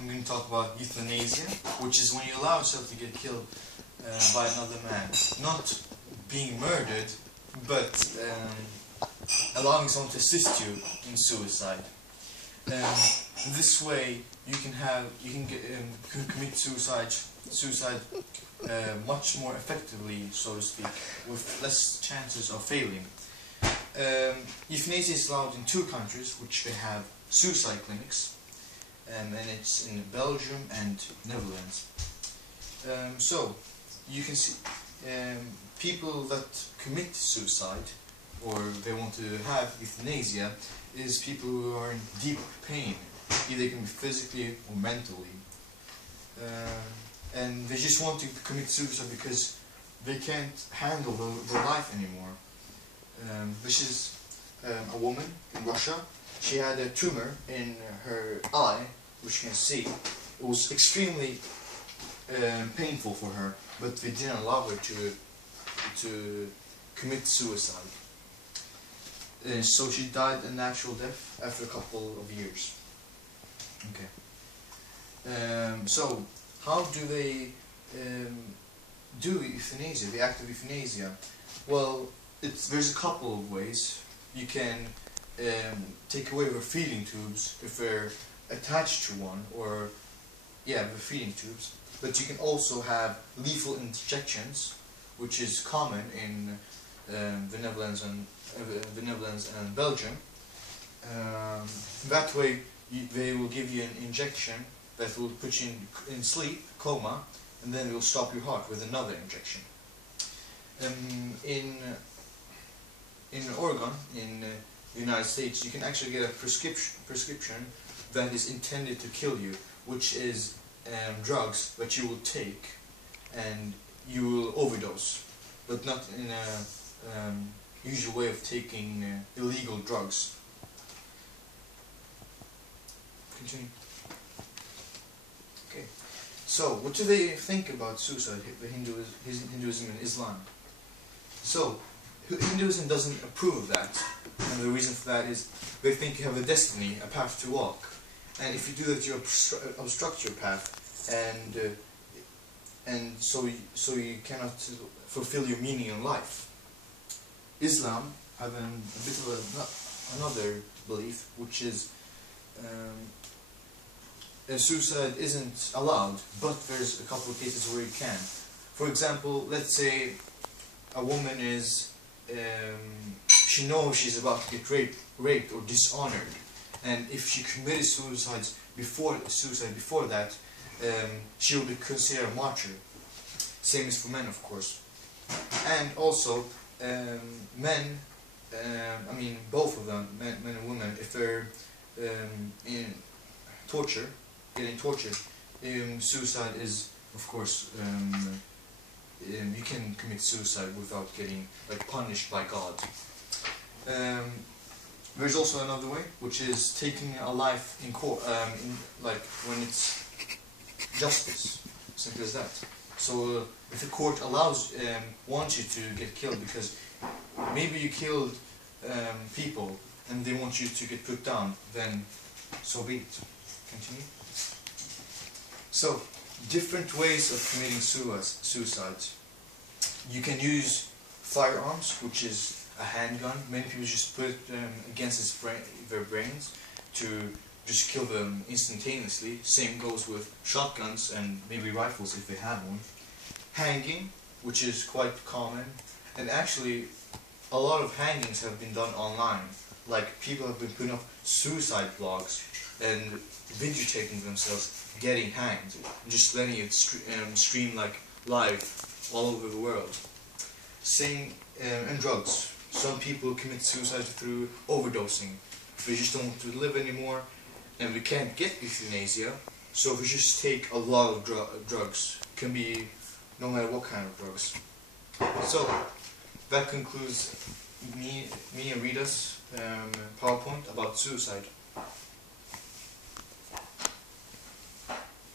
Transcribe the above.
I'm going to talk about euthanasia, which is when you allow yourself to get killed by another man. Not being murdered, but allowing someone to assist you in suicide. This way, you can commit suicide much more effectively, so to speak, with less chances of failing. Euthanasia is allowed in 2 countries, which they have suicide clinics, and it's in Belgium and Netherlands. So you can see people that commit suicide, or they want to have euthanasia, is people who are in deep pain. Either it can be physically or mentally, and they just want to commit suicide because they can't handle their life anymore. This is a woman in Russia. She had a tumor in her eye, which you can see. It was extremely painful for her, but they didn't allow her to commit suicide. So she died a natural death after a couple of years. Okay. So how do they do euthanasia, the act of euthanasia? Well, there's a couple of ways. You can take away their feeding tubes if they're attached to one, or the feeding tubes. But you can also have lethal injections, which is common in the Netherlands and Belgium. That way, they will give you an injection that will put you in sleep, coma, and then it will stop your heart with another injection. In Oregon, in the United States, you can actually get a prescription that is intended to kill you, which is drugs that you will take and you will overdose, but not in a usual way of taking illegal drugs. Continue. Okay. So, what do they think about suicide, Hinduism and Islam? So, Hinduism doesn't approve of that, and the reason for that is they think you have a destiny, a path to walk, and if you do that, you obstruct your path, and so you cannot fulfill your meaning in life. Islam have a bit of another belief, which is suicide isn't allowed, but there's a couple of cases where you can. For example, let's say a woman is she knows she's about to get raped or dishonored, and if she committed suicide before that, she will be considered a martyr. Same as for men, of course. And also, men, I mean both of them, men and women, if they're getting tortured, suicide is, of course, you can commit suicide without getting punished by God. There's also another way, which is taking a life in court, when it's justice, simple as that. So if the court wants you to get killed because maybe you killed people and they want you to get put down, then so be it. Continue. So, different ways of committing suicide. You can use firearms, which is a handgun. Many people just put it against their brains to just kill them instantaneously. Same goes with shotguns and maybe rifles if they have one. Hanging, which is quite common, and actually a lot of hangings have been done online. Like, people have been putting up suicide blogs and videotaping themselves getting hanged, and just letting it stream live all over the world. Same and drugs. Some people commit suicide through overdosing. They just don't want to live anymore, and we can't get euthanasia, so we just take a lot of drugs. Can be no matter what kind of drugs. So that concludes me and Rita's PowerPoint about suicide.